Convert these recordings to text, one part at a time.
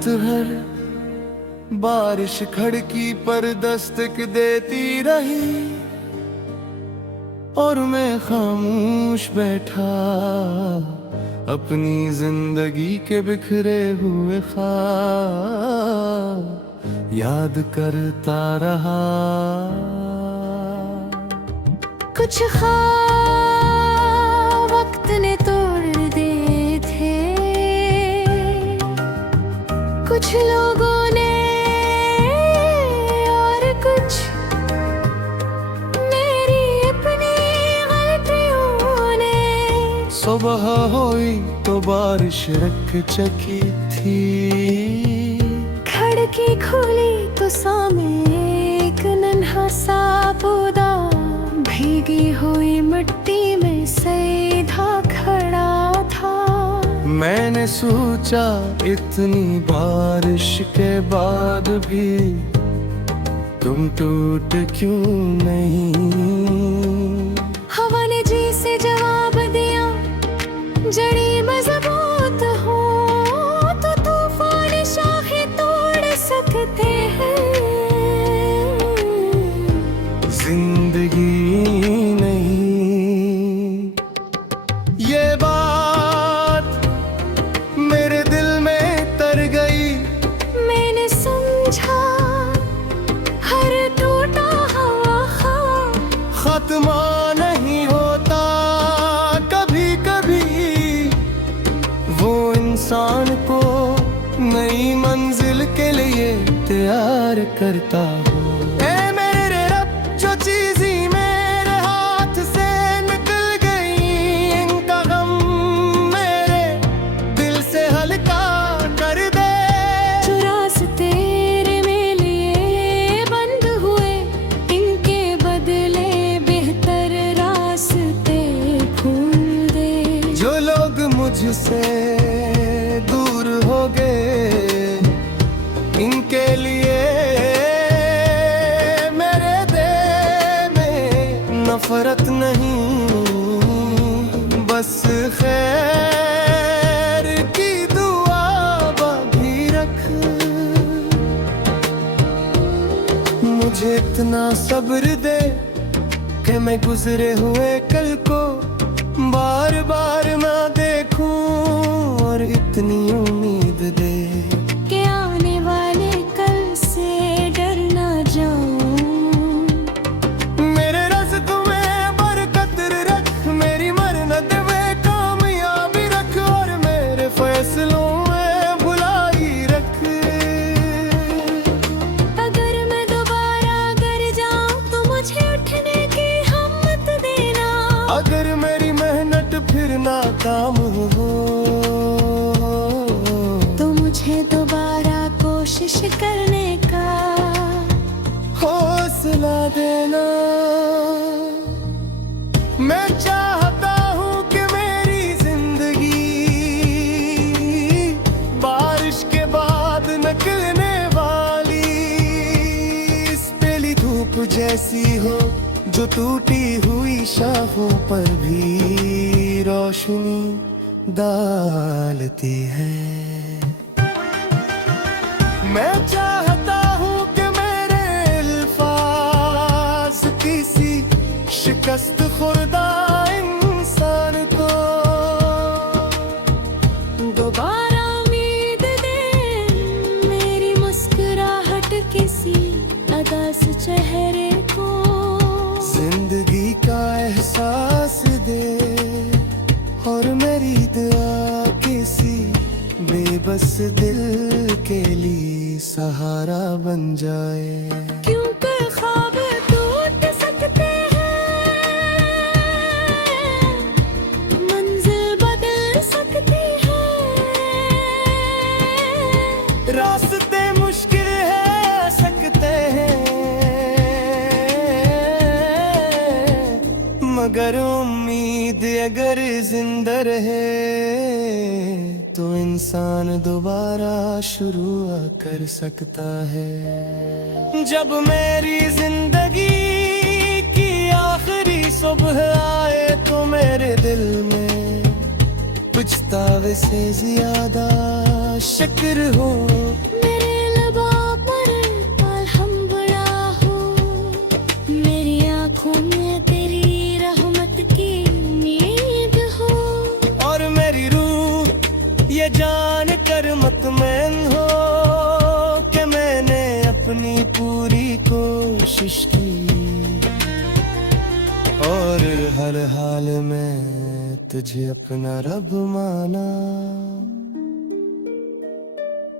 रात भर बारिश खिड़की पर दस्तक देती रही और मैं खामोश बैठा अपनी जिंदगी के बिखरे हुए ख्वाब याद करता रहा। कुछ ख्वाब वक्त ने तोड़ दिए थे, कुछ लोगों ने और कुछ मेरी अपनी गलतियों ने। सुबह हुई तो बारिश रख चकी थी, खिड़की खुली तो सामने एक नन्हा सा पौधा भीगी हुई मिट्टी में सीधा खड़ा था। मैंने सोचा इतनी बारिश के बाद भी तुम टूट क्यों नहीं। हवा ने जी से जवाब दिया, जड़ी मजबूत हो तो तूफान शाखें तोड़ सकते हैं। जिंदगी नहीं। ये बात मेरे दिल में तर गई। मैंने समझा हर टूटा हुआ ख्वाब खत्मा नहीं होता, कभी कभी वो इंसान को नई मंजिल के लिए तैयार करता हो। ए मेरे रब, जो चीज़ी मेरे हाथ से निकल गई, इनका गम मेरे दिल से हल्का कर दे। जो रास्ते मेरे लिए बंद हुए, इनके बदले बेहतर रास्ते खोल दे। जो लोग मुझसे दूर हो गए, इनके लिए मेरे दिल में नफरत नहीं, बस खैर की दुआ बांधी रख। मुझे इतना सब्र दे कि मैं गुजरे हुए कल को बार बार ना देखूं, और इतनी उम्मीद दे के आने वाले कल से डर ना जाऊं। मेरे रास्तों में बरकत रख, मेरी मन्नत में कामयाबी रख, और मेरे फैसलों में भुलाई रख। अगर मैं दोबारा गर जाऊं तो मुझे उठने की हिम्मत देना। अगर मेरी मेहनत फिर नाकाम हो तो मुझे दोबारा कोशिश करने का हौसला देना। मैं चाहता हूँ कि मेरी जिंदगी बारिश के बाद निकलने वाली इस पहली धूप जैसी हो, जो टूटी हुई शाखों पर भी रोशनी डालती है। मैं चाहता हूँ कि मेरे अल्फाज किसी शिकस्त खुर्दा इंसान को दोबारा उम्मीद दे। मेरी मुस्कुराहट किसी अदास चेहरे को जिंदगी का एहसास दे, और मेरी दुआ किसी बेबस दिल के लिए सहारा बन जाए। क्योंकि ख्वाब टूट सकते हैं, मंजिल बदल सकती है। रास्ते मुश्किल है सकते हैं, मगर उम्मीद अगर जिंदा रहे तो इंसान दोबारा शुरू कर सकता है। जब मेरी जिंदगी की आखिरी सुबह आए तो मेरे दिल में कुछ पछतावे से ज्यादा शुक्र हो। मेरे लबा पर अल्हम्दुलिल्लाह हो, मेरी आंखों में तेरी रहमत की उम्मीद हो। और मेरी रूह ये जान कर मुतमईन हो कि मैंने अपनी पूरी कोशिश की और हर हाल में तुझे अपना रब माना।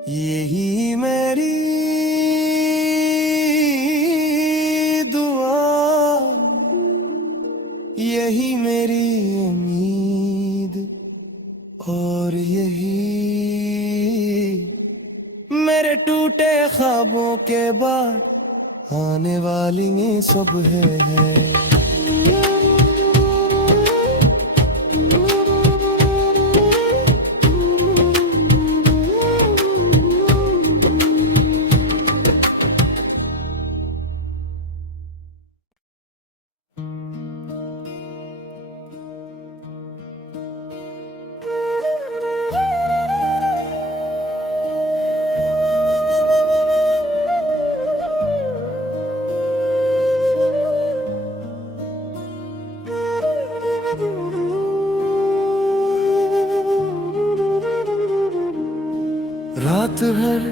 यही मेरी दुआ, यही मेरी उम्मीद और यही मेरे टूटे ख्वाबों के बाद आने वाली ये सुबह है। रात भर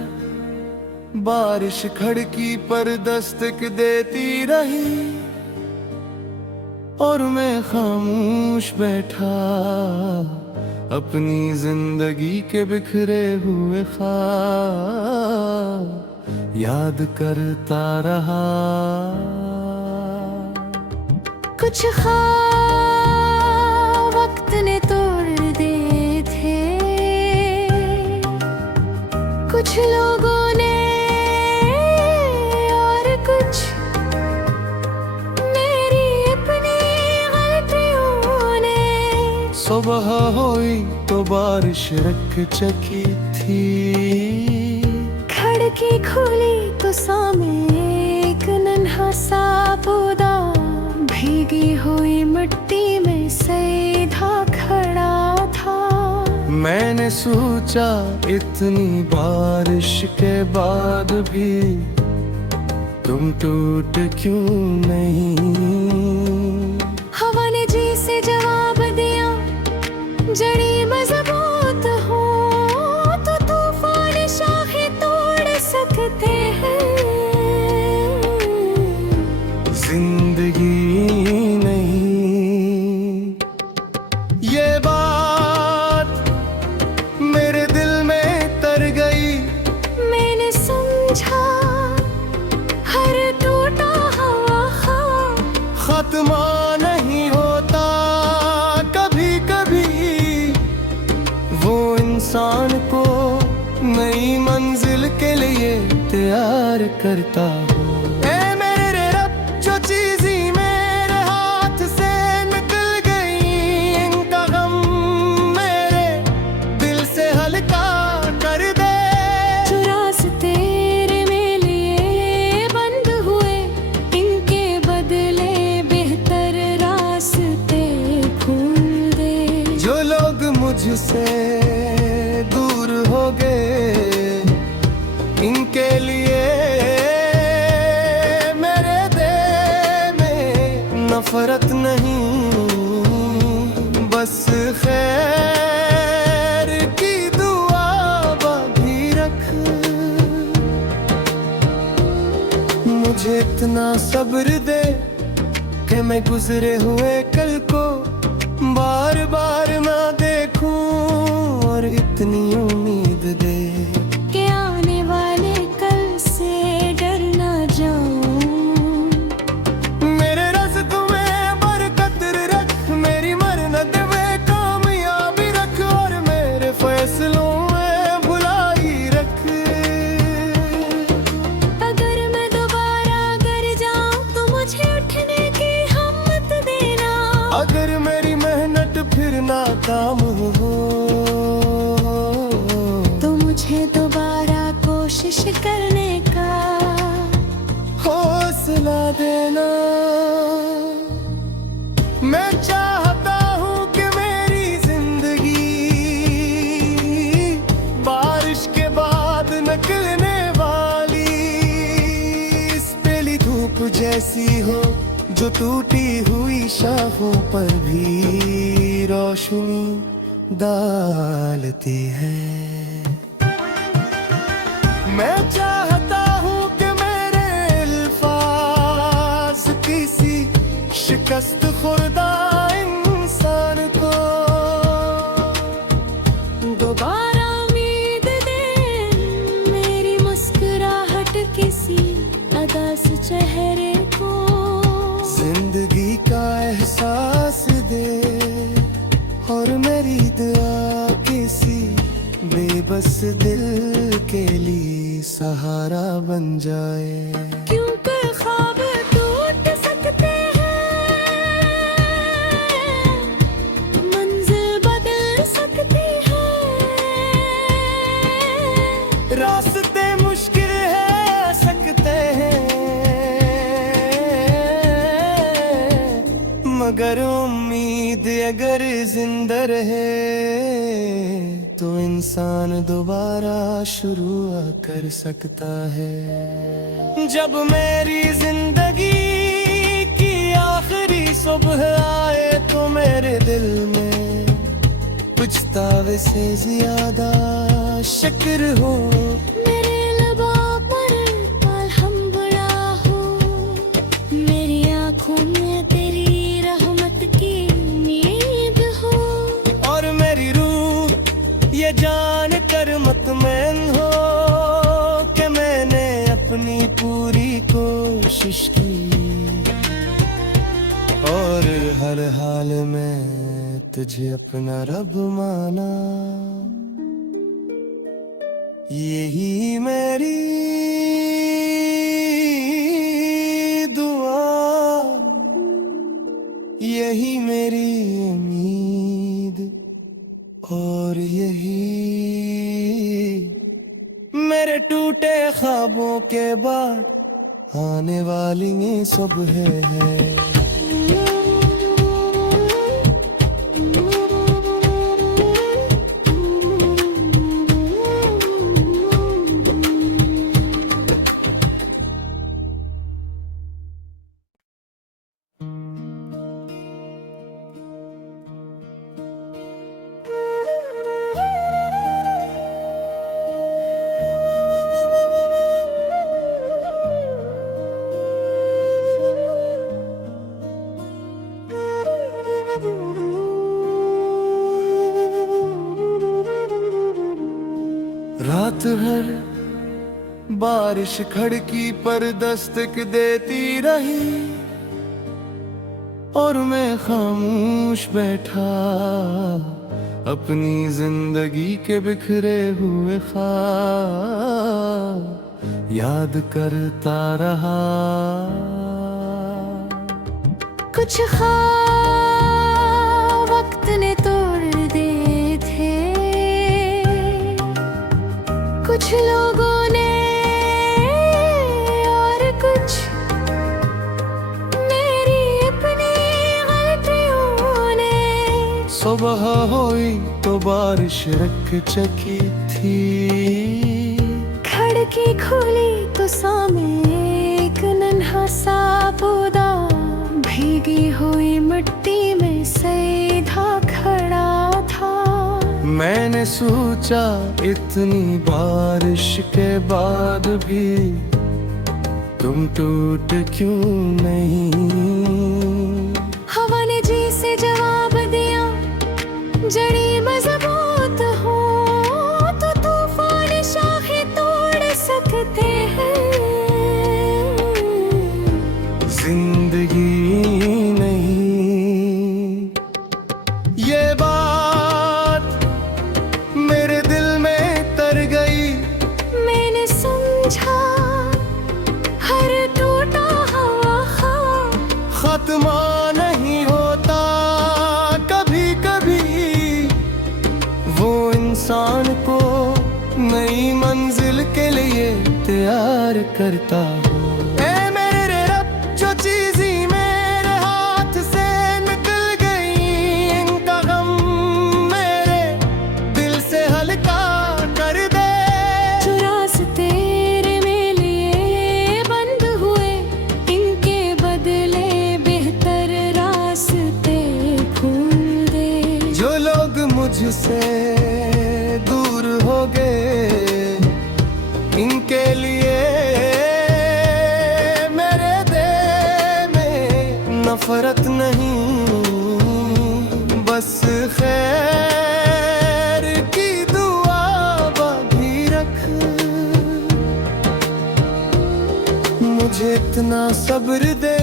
बारिश खिड़की पर दस्तक देती रही और मैं खामोश बैठा अपनी जिंदगी के बिखरे हुए ख्वाब याद करता रहा। कुछ ख्वाब वक्त ने तोड़ दिए थे, कुछ लोगों ने और कुछ मेरी अपनी गलतियों ने। सुबह हुई तो बारिश रख चकी थी, खिड़की खुली तो सामने एक नन्हा सा पौधा भीगी हुई मिट्टी में सीधा खड़ा था। मैंने सोचा इतनी बारिश के बाद भी तुम टूट क्यों नहीं। हवा ने जी से जवाब दिया, जड़ी मजबूत हो तो तूफान शाखें तोड़ सकते हैं। जिंदगी नहीं, ये बात मेरे दिल में तर गई। मैंने समझा हर टूटा हुआ ख्वाब खत्मा नहीं होता, कभी कभी वो इंसान को नई मंजिल के लिए तैयार करता हो। ए मेरे रब, जो चीज़ी मेरे हाथ से निकल गई, इनका गम मेरे दिल से हल्का कर दे। जो रास्ते मेरे लिए बंद हुए, इनके बदले बेहतर रास्ते खोल दे। जो लोग मुझसे दूर हो गए, इनके लिए मेरे दिल में नफरत नहीं, बस खैर की दुआ बांधी रख। मुझे इतना सब्र दे कि मैं गुजरे हुए कल को बार बार ना देखूं, और इतनी उम्मीद दे के आने वाले कल से डर ना जाऊं। मेरे रास्तों में बरकत रख, मेरी मरनत में कामयाबी रख, और मेरे फैसलों में भुलाई रख। अगर मैं दोबारा गिर जाऊं तो मुझे उठने की हिम्मत देना। अगर मेरी मेहनत फिर नाकाम हो तो मुझे दोबारा कोशिश करने का हौसला देना। मैं चाहता हूँ कि मेरी जिंदगी ऐसी हो जो टूटी हुई शाखों पर भी रोशनी डालती है। मैं चाहता हूँ कि मेरे अल्फाज किसी शिकस्त खुर्दा इंसान को दोबारा उम्मीद दे, मेरी मुस्कुराहट किसी अदास चेहरे को जिंदगी का एहसास दे, और मेरी दुआ किसी बेबस दिल के लिए सहारा बन जाए। क्योंकि ख्वाब टूट सकते हैं, मंजिल बदल सकती है, रास्ते मुश्किल है सकते हैं, मगर उम्मीद अगर जिंदा रहे तो इंसान दोबारा शुरू कर सकता है। जब मेरी जिंदगी की आखिरी सुबह आए तो मेरे दिल में पछतावे से ज्यादा शुक्र हो। मेरे लबों पर अल्हम्दुलिल्लाह हो, मेरी आँखों में तेरी रहमत की उम्मीद हो, और मेरी रूह ये जान कर मुतमईन हो कि मैंने अपनी पूरी कोशिश की, और हर हाल में तुझे अपना रब माना। यही मेरी दुआ, यही मेरी उम्मीद, और यही मेरे टूटे ख्वाबों के बाद आने वाली ये सुबह है। रात भर बारिश खिड़की पर दस्तक देती रही, और मैं खामोश बैठा अपनी जिंदगी के बिखरे हुए ख्वाब याद करता रहा। कुछ ख्वाब वक्त ने तोड़ दिए थे, कुछ लोगों ने और कुछ मेरी अपनी गलतियों ने। सुबह हुई तो बारिश रख चकी थी, खिड़की खुली तो सामने एक नन्हा सा पौधा भीगी हुई मिट्टी में सीधा खड़ा था। मैंने सोचा इतनी बारिश के बाद भी तुम टूट क्यों नहीं। हवा ने जी से जवाब दिया, जड़ी मजबूत हो तो तूफान शाखें तोड़ सकते हैं। जिंदगी नहीं, ये बात मेरे दिल में तर गई। मैंने समझा हर टूटा हुआ ख्वाब खत्मा नहीं होता, कभी कभी वो इंसान को नई मंजिल के लिए तैयार करता हो। ए मेरे रब, जो चीज़ी मेरे हाथ से निकल गई, इनका गम मेरे दिल से हल्का कर दे। जो रास्ते तेरे में लिए बंद हुए, इनके मुझसे दूर हो गए, इनके लिए मेरे दिल में नफरत नहीं, बस खैर की दुआ बांधी रख। मुझे इतना सब्र दे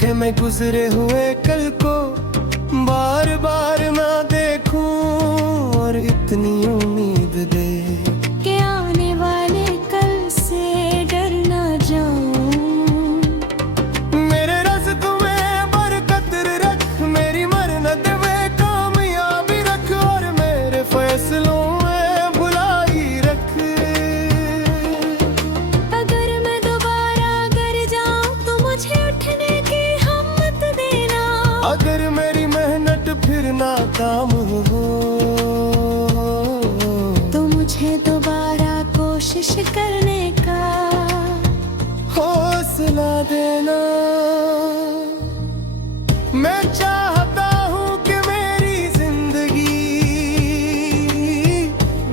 कि मैं गुजरे हुए कल को बार बार ना देखूं, और इतनी उम्मीद दे कि आने वाले कल से डर ना जाऊं। मेरे रास्तों में बरकत रख, मेरी मरनत में कामयाबी रख, और मेरे फैसलों में भलाई रख। अगर मैं दोबारा गर जाऊं तो मुझे उठने की हिम्मत देना। अगर मेरी मेहनत फिर नाकाम हो तो मुझे दोबारा कोशिश करने का हौसला देना। मैं चाहता हूँ कि मेरी जिंदगी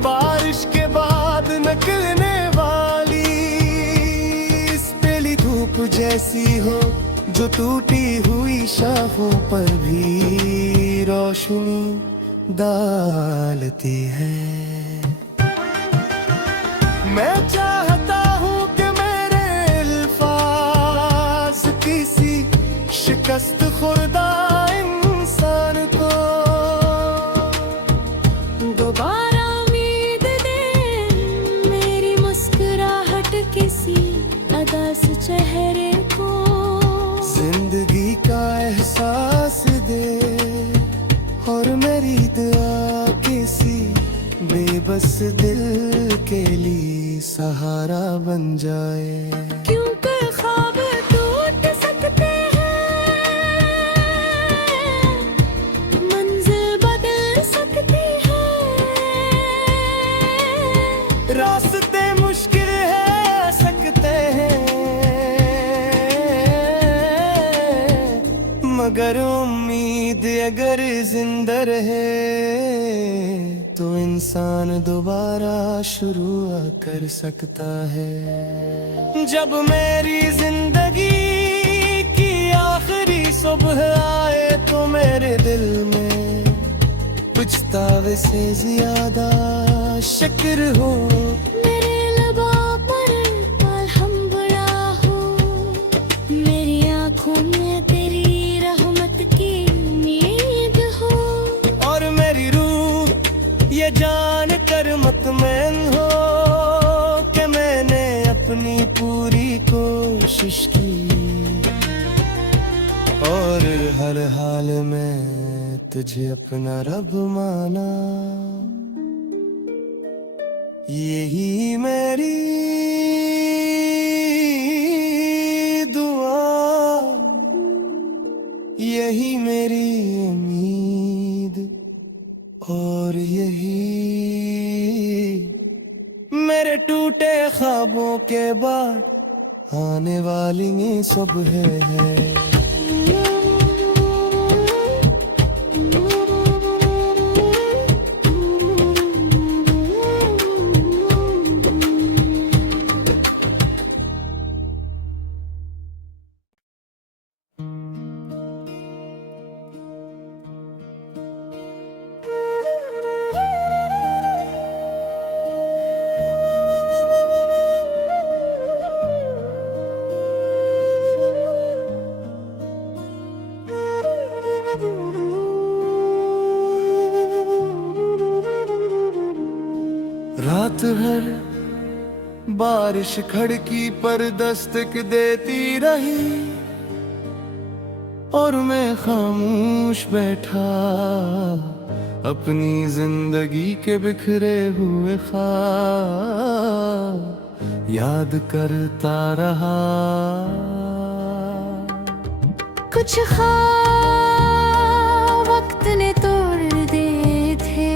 बारिश के बाद निकलने वाली इस पहली धूप जैसी हो, जो टूटी हुई शाखों पर भी रोशनी डालती है। मैं चाहता हूँ कि मेरे अल्फाज किसी शिकस्त खुर्दा इंसान को दोबारा उम्मीद दे, मेरी मुस्कुराहट किसी अदास चेहरे को जिंदगी का एहसास दे, और मेरी दुआ किसी बेबस दिल के लिए सहारा बन जाए। क्योंकि ख्वाब टूट सकते हैं, मंजिल बदल सकती है। रास्ते मुश्किल है सकते हैं, मगर उम्मीद अगर जिंदा रहे तो इंसान दोबारा शुरू कर सकता है। जब मेरी जिंदगी की आखिरी सुबह आए तो मेरे दिल में पछतावे से ज्यादा शिक्र हो। मेरे लबों पर अल्हम्दुलिल्लाह हो, मेरी आँखों में तेरी रहमत की उम्मीद हो, और मेरी रूह ये जान कर मुतमईन हो कि मैंने अपनी पूरी कोशिश की, और हर हाल में तुझे अपना रब माना। यही मेरी दुआ, यही मेरी उम्मीद, और यही मेरे टूटे ख्वाबों के बाद आने वाली सुबह है। रात भर बारिश खिड़की पर दस्तक देती रही, और मैं खामोश बैठा अपनी जिंदगी के बिखरे हुए ख्वाब याद करता रहा। कुछ ख्वाब वक्त ने तोड़ दिए थे,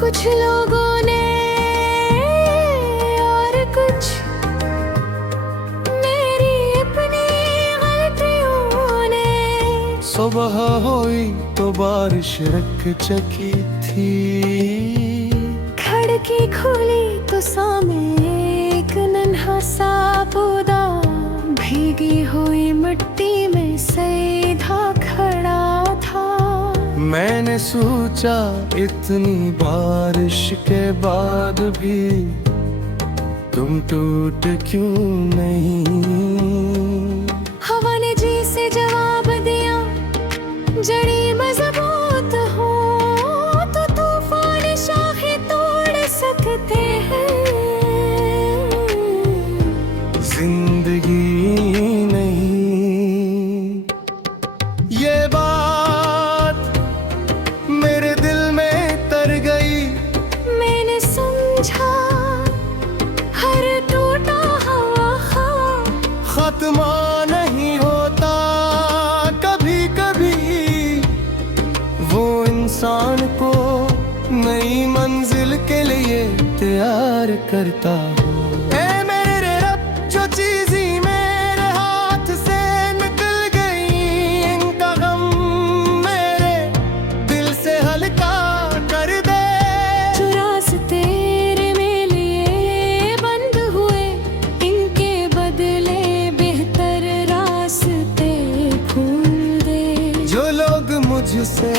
कुछ लोगों ने और कुछ मेरी अपनी गलतियों ने सुबह हुई तो बारिश रख चकी थी, खिड़की खुली तो सामने एक नन्हा सा पौधा भीगी हुई मिट्टी में सीधा खड़ा था। मैंने सोचा इतनी बारिश के बाद भी तुम टूट क्यों नहीं। हवा ने जी से जवाब दिया, जड़ी मजबूत हो तो तूफान शाखें तोड़ सकते हैं, जिंदगी नहीं। ये बात मेरे दिल में तर गई, मैंने समझा हर टूटा हुआ खत्मा नहीं होता कभी कभी, वो इंसान को नई मंजिल के लिए तैयार करता हो। ऐ मेरे रब, जो चीज़ी मेरे हाथ से निकल गई, इनका गम मेरे दिल से हल्का कर दे। जो रास्ते मेरे लिए बंद हुए, इनके बदले बेहतर रास्ते खोल दे। जो लोग मुझसे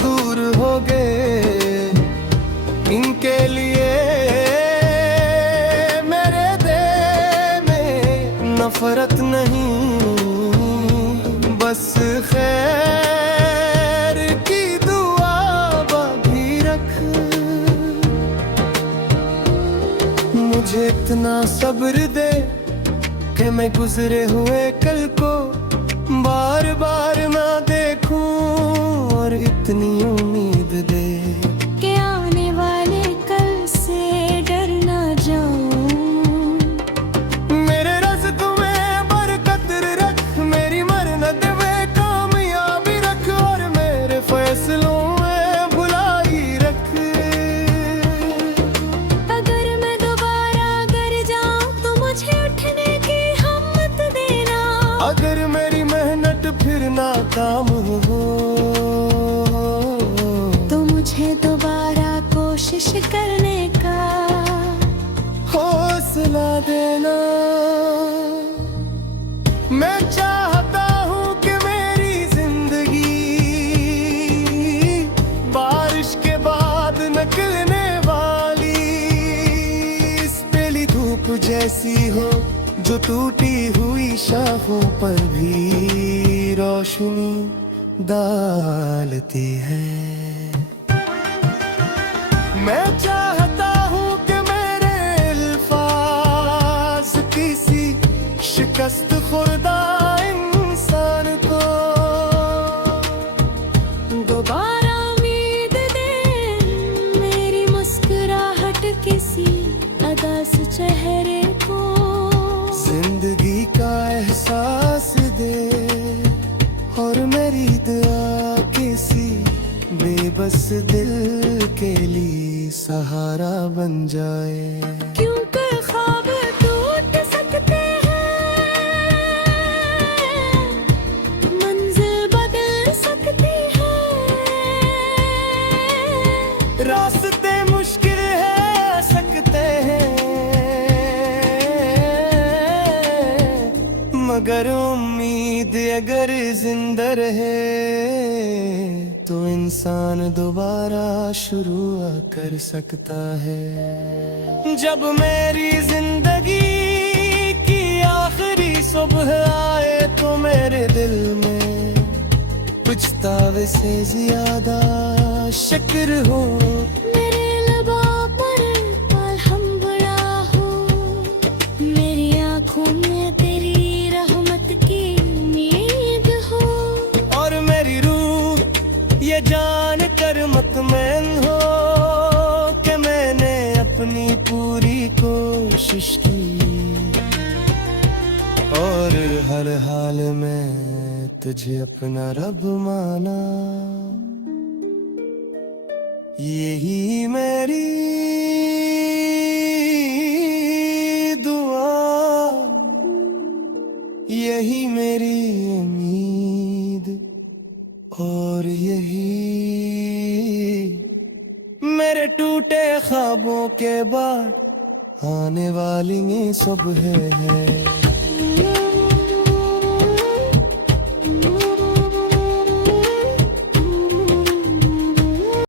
दूर हो गए, इनके लिए मेरे दिल में नफरत नहीं, बस खैर की दुआ बाकी रख। मुझे इतना सब्र दे कि मैं गुजरे हुए कल को बार बार ना देखूं, और इतनी उम्मीद दे के आने वाले कल से डर ना जाऊं। मेरे रास्तों में बरकत रख, मेरी मरनत में कामयाबी रख, और मेरे फैसलों में भुलाई रख। अगर मैं दोबारा गिर जाऊं तो मुझे उठने की हिम्मत देना, अगर मेरी मेहनत फिर नाकाम हो तो मुझे दोबारा कोशिश करने का हौसला देना। मैं चाहता हूँ कि मेरी जिंदगी बारिश के बाद निकलने वाली इस पहली धूप जैसी हो, जो टूटी हुई शाखों पर भी रोशनी डालती है। मैं चाहता हूँ कि मेरे अल्फाज किसी शिकस्त खुर्दा इंसान को दोबारा उम्मीद दे, मेरी मुस्कुराहट किसी अदास चेहरे को जिंदगी का एहसास दे, और मेरी दुआ किसी बेबस दिल के लिए सहारा बन जाए। क्योंकि ख्वाब टूट सकते हैं, मंजिल बदल सकती है, रास्ते मुश्किल है सकते हैं, मगर उम्मीद अगर जिंदा रहे तो इंसान दोबारा शुरू कर सकता है। जब मेरी जिंदगी की आखिरी सुबह आए तो मेरे दिल में पछतावे से ज्यादा शुक्र हो। मेरे लबों पर अल्हम्दुलिल्लाह हो, मेरी आँखों में तेरी रहमत की उम्मीद हो, और मेरी रूह ये जान कर मुतमईन हो कि मैंने अपनी पूरी कोशिश की, और हर हाल में तुझे अपना रब माना। यही मेरी दुआ, यही मेरी उम्मीद। टूटे ख्वाबों के बाद आने वाली ये सुबह है।